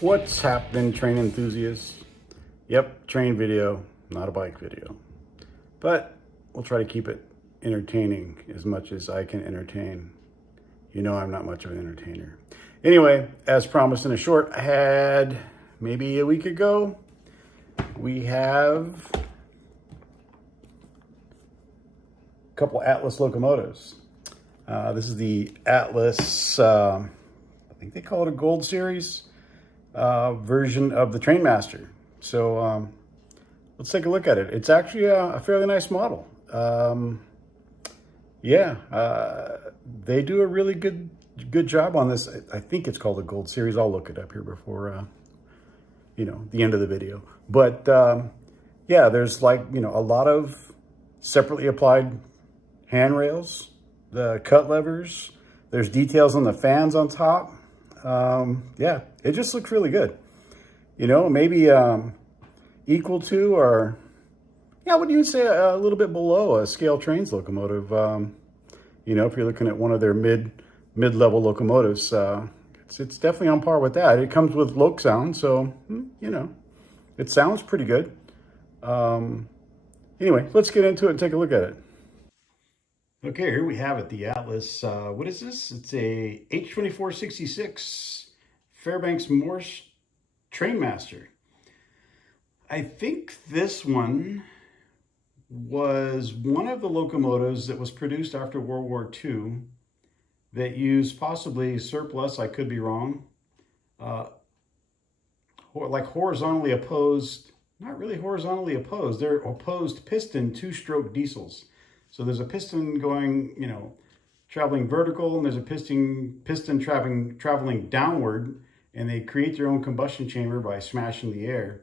What's happening, train enthusiasts? Yep, train video, not a bike video. But we'll try to keep it entertaining as much as I can entertain. You know I'm not much of an entertainer. Anyway, as promised in a short I had maybe a week ago, we have a couple Atlas locomotives. This is the Atlas, I think they call it a Gold Series version of the TRAINMASTER. So let's take a look at it. It's actually a fairly nice model. They do a really good job on this. I think it's called a Gold Series. I'll look it up here before the end of the video. But yeah, there's a lot of separately applied handrails, the cut levers. There's details on the fans on top. Yeah, it just looks really good. Maybe equal to, or yeah, I would even say a little bit below a Scale Trains locomotive. If you're looking at one of their mid-level locomotives, it's definitely on par with that. It comes with loc sound, so it sounds pretty good. Anyway, let's get into it and take a look at it. Okay, here we have it, the Atlas. What is this? It's a H24-66 Fairbanks Morse TRAINMASTER. I think this one was one of the locomotives that was produced after World War II that used possibly surplus, I could be wrong, like horizontally opposed, not really horizontally opposed, they're opposed piston two-stroke diesels. So there's a piston going, traveling vertical, and there's a piston traveling downward, and they create their own combustion chamber by smashing the air.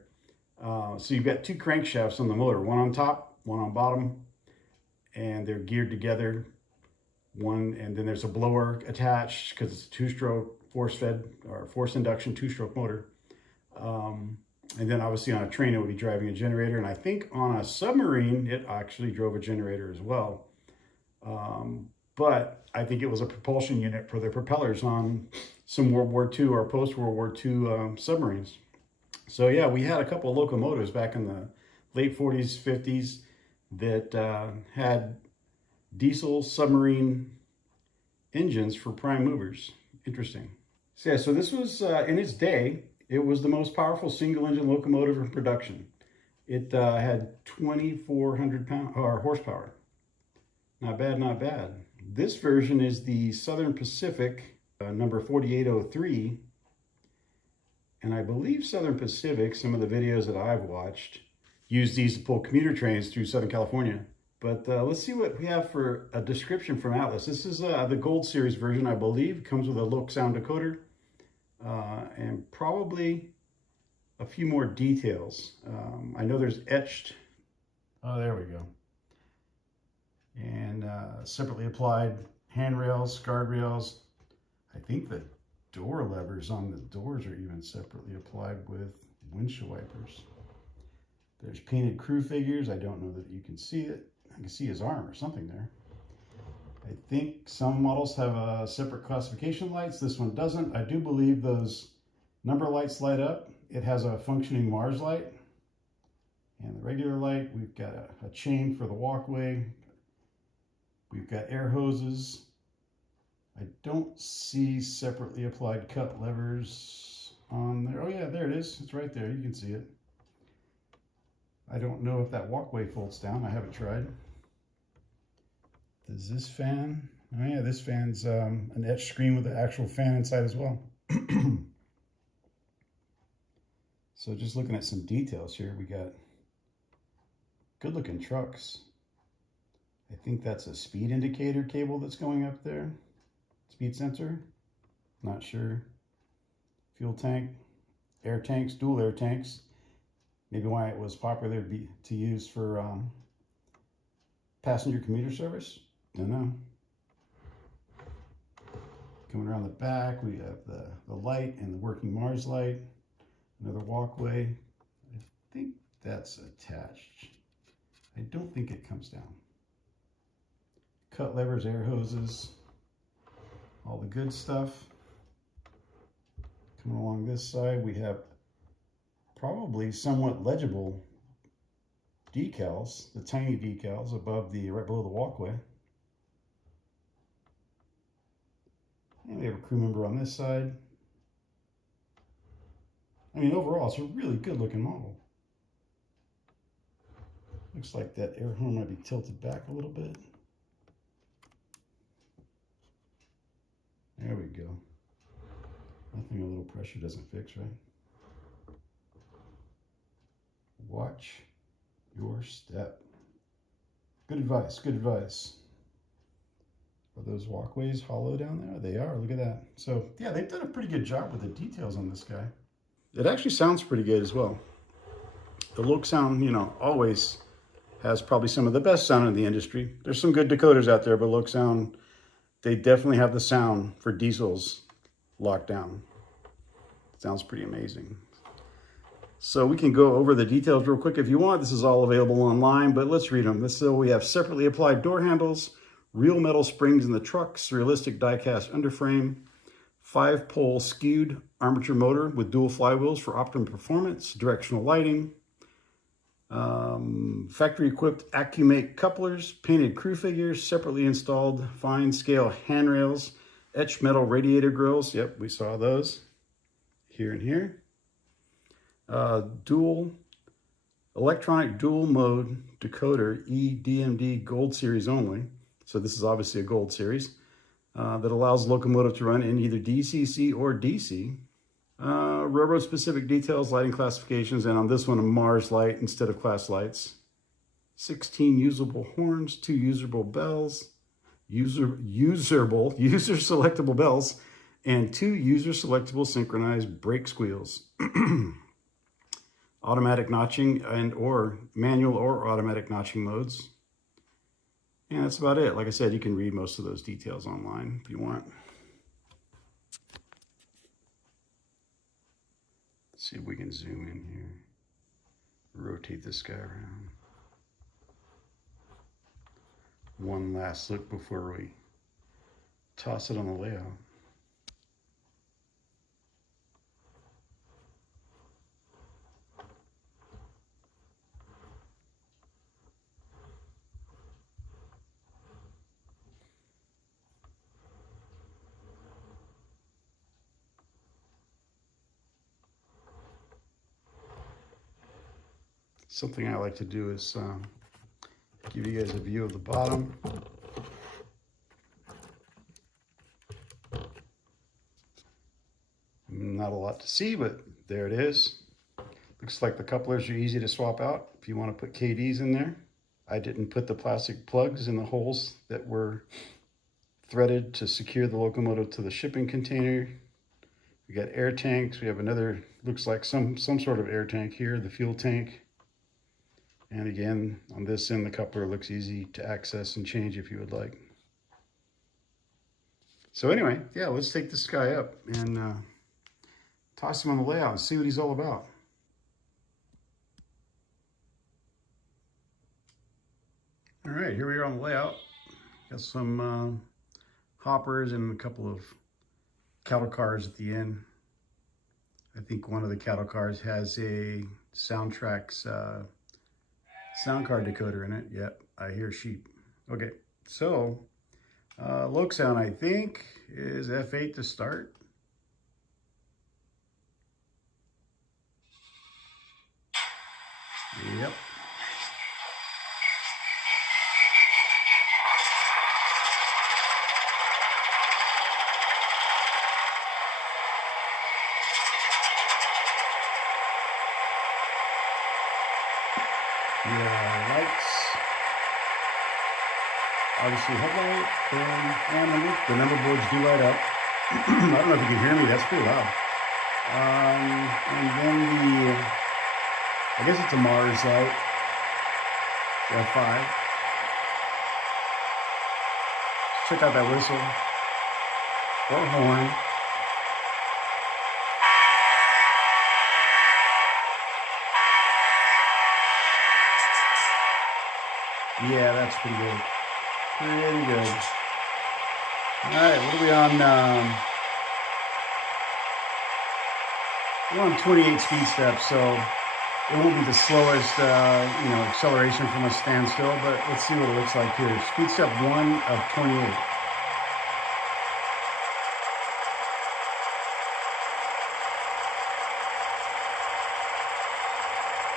So you've got two crankshafts on the motor, one on top, one on bottom, and they're geared together. And then there's a blower attached because it's a two-stroke force-fed or force induction two-stroke motor. And then obviously on a train, it would be driving a generator. And I think on a submarine, it actually drove a generator as well. But I think it was a propulsion unit for the propellers on some World War II or post-World War II submarines. So yeah, we had a couple of locomotives back in the late 40s, 50s that had diesel submarine engines for prime movers. Interesting. So yeah, so this was, in its day, it was the most powerful single-engine locomotive in production. It had 2,400 horsepower. Not bad, not bad. This version is the Southern Pacific, number 4803. And I believe Southern Pacific, some of the videos that I've watched, use these to pull commuter trains through Southern California. But let's see what we have for a description from Atlas. This is the Gold Series version, I believe. It comes with a loc sound decoder. And probably a few more details. I know there's etched, oh, there we go. And separately applied handrails, guardrails. I think the door levers on the doors are even separately applied with windshield wipers. There's painted crew figures. I don't know that you can see it. I can see his arm or something there. I think some models have separate classification lights. This one doesn't. I do believe those number lights light up. It has a functioning Mars light and the regular light. We've got a chain for the walkway. We've got air hoses. I don't see separately applied cut levers on there. Oh yeah, there it is. It's right there. You can see it. I don't know if that walkway folds down. I haven't tried. Does this fan? Oh yeah, this fan's an etched screen with the actual fan inside as well. So just looking at some details here, we got good looking trucks. I think that's a speed indicator cable that's going up there. Speed sensor, not sure. Fuel tank, air tanks, dual air tanks. Maybe why it was popular to use for passenger commuter service. Don't know. Coming around the back, we have the light and the working Mars light. Another walkway. I think that's attached. I don't think it comes down. Cut levers, air hoses, all the good stuff. Coming along this side, we have probably somewhat legible decals, the tiny decals above the, right below the walkway. And we have a crew member on this side. I mean, overall, it's a really good looking model. Looks like that air horn might be tilted back a little bit. There we go. Nothing a little pressure doesn't fix, right? Watch your step. Good advice, good advice. Are those walkways hollow down there? They are, look at that. So yeah, they've done a pretty good job with the details on this guy. It actually sounds pretty good as well. The Loc sound, you know, always has probably some of the best sound in the industry. There's some good decoders out there, but Loc sound, they definitely have the sound for diesels locked down. Sounds pretty amazing. So we can go over the details real quick if you want. This is all available online, but let's read them. So we have separately applied door handles, real metal springs in the trucks, realistic die-cast underframe, 5-pole skewed armature motor with dual flywheels for optimum performance, directional lighting, factory-equipped AccuMake couplers, painted crew figures, separately installed fine-scale handrails, etched metal radiator grills. Yep, we saw those here and here. Electronic dual mode decoder, eDMD Gold Series only. So this is obviously a Gold Series that allows Locomotive to run in either DCC or DC. Railroad specific details, lighting classifications, and on this one a Mars light instead of class lights. 16 usable horns, 2 usable bells, user selectable bells, and 2 user selectable synchronized brake squeals. Automatic notching and or manual or automatic notching modes. And that's about it. Like I said, you can read most of those details online if you want. Let's see if we can zoom in here. Rotate this guy around. One last look before we toss it on the layout. Something I like to do is give you guys a view of the bottom. Not a lot to see, but there it is. Looks like the couplers are easy to swap out if you want to put KDs in there. I didn't put the plastic plugs in the holes that were threaded to secure the locomotive to the shipping container. We got air tanks. We have another, looks like some sort of air tank here, the fuel tank. And again, on this end, the coupler looks easy to access and change if you would like. So anyway, yeah, let's take this guy up and toss him on the layout and see what he's all about. All right, here we are on the layout. Got some hoppers and a couple of cattle cars at the end. I think one of the cattle cars has a Soundtrack's sound card decoder in it. Yep, I hear sheep. Okay, so Loc sound, I think, is F8 to start. Yep. Yeah, lights. Obviously headlight, and the number boards do light up. I don't know if you can hear me, that's pretty loud. And then I guess it's a Mars light, F5. Check out that whistle, or horn. Yeah, that's pretty good. Pretty good. All right, what are we on? We're on 28 speed steps, so it won't be the slowest, acceleration from a standstill, but let's see what it looks like here. Speed step 1 of 28.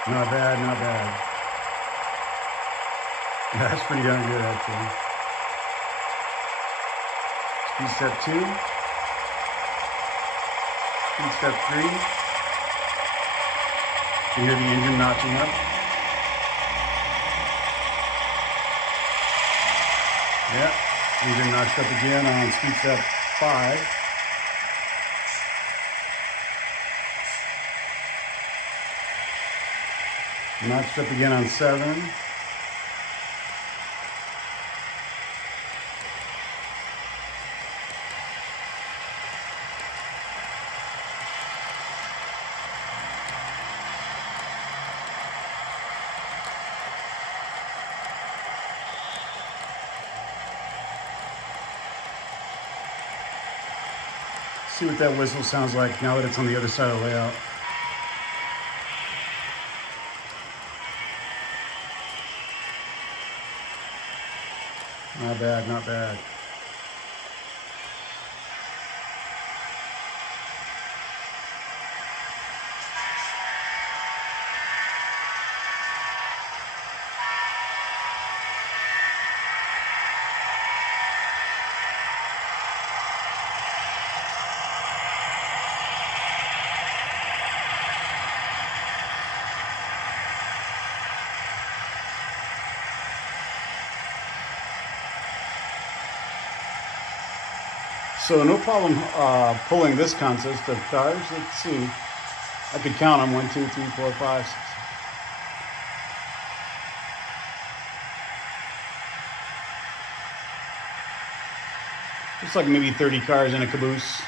Not bad, not bad. Yeah, that's pretty darn good, actually. Speed step 2. Speed step 3. You hear the engine notching up. Yeah, engine notched up again on speed step 5. Notched up again on 7. See what that whistle sounds like now that it's on the other side of the layout. Not bad, not bad. So no problem pulling this consist of cars. Let's see. I could count them. 1, 2, 3, 4, 5, 6. Looks like maybe 30 cars in a caboose.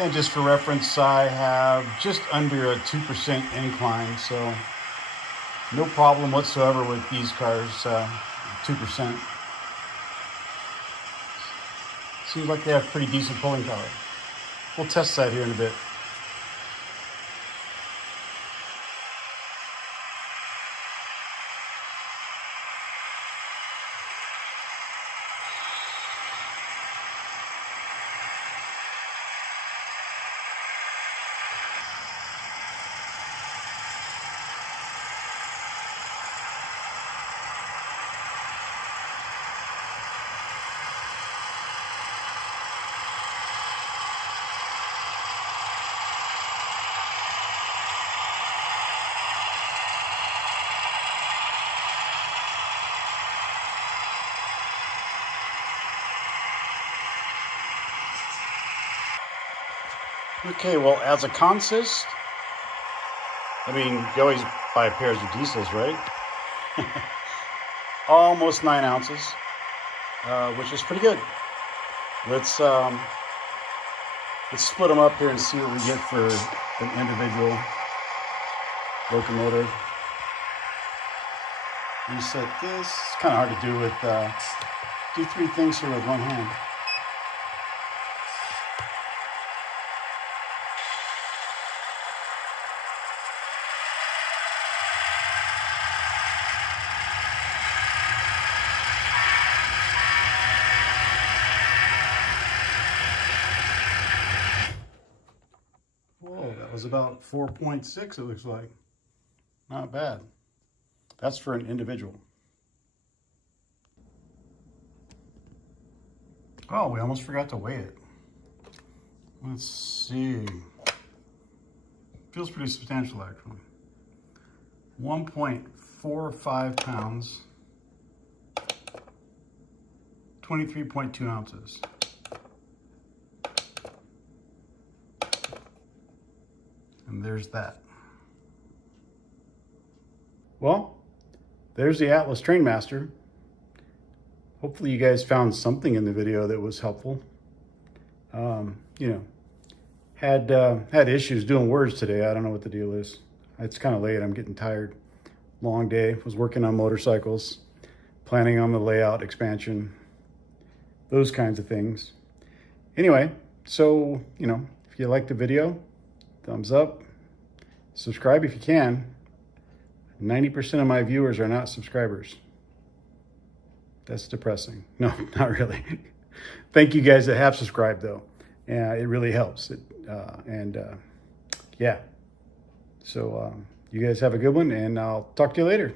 And just for reference, I have just under a 2% incline, so no problem whatsoever with these cars, 2%. Seems like they have pretty decent pulling power. We'll test that here in a bit. Okay, well, as a consist, I mean, you always buy pairs of diesels, right? Almost 9 ounces, which is pretty good. Let's split them up here and see what we get for an individual locomotive. Reset this. It's kind of hard to do with, do 3 things here with one hand. Whoa, that was about 4.6, it looks like. Not bad. That's for an individual. Oh, we almost forgot to weigh it. Let's see. Feels pretty substantial, actually. 1.45 pounds, 23.2 ounces. And there's that. Well, there's the Atlas TRAINMASTER. Hopefully you guys found something in the video that was helpful. You know, had issues doing words today. I don't know what the deal is. It's kind of late. I'm getting tired. Long day. Was working on motorcycles, planning on the layout expansion, those kinds of things. Anyway, so, you know, if you liked the video, thumbs up, subscribe if you can. 90% of my viewers are not subscribers. That's depressing. No, not really. Thank you guys that have subscribed though. Yeah, it really helps. Yeah. So you guys have a good one and I'll talk to you later.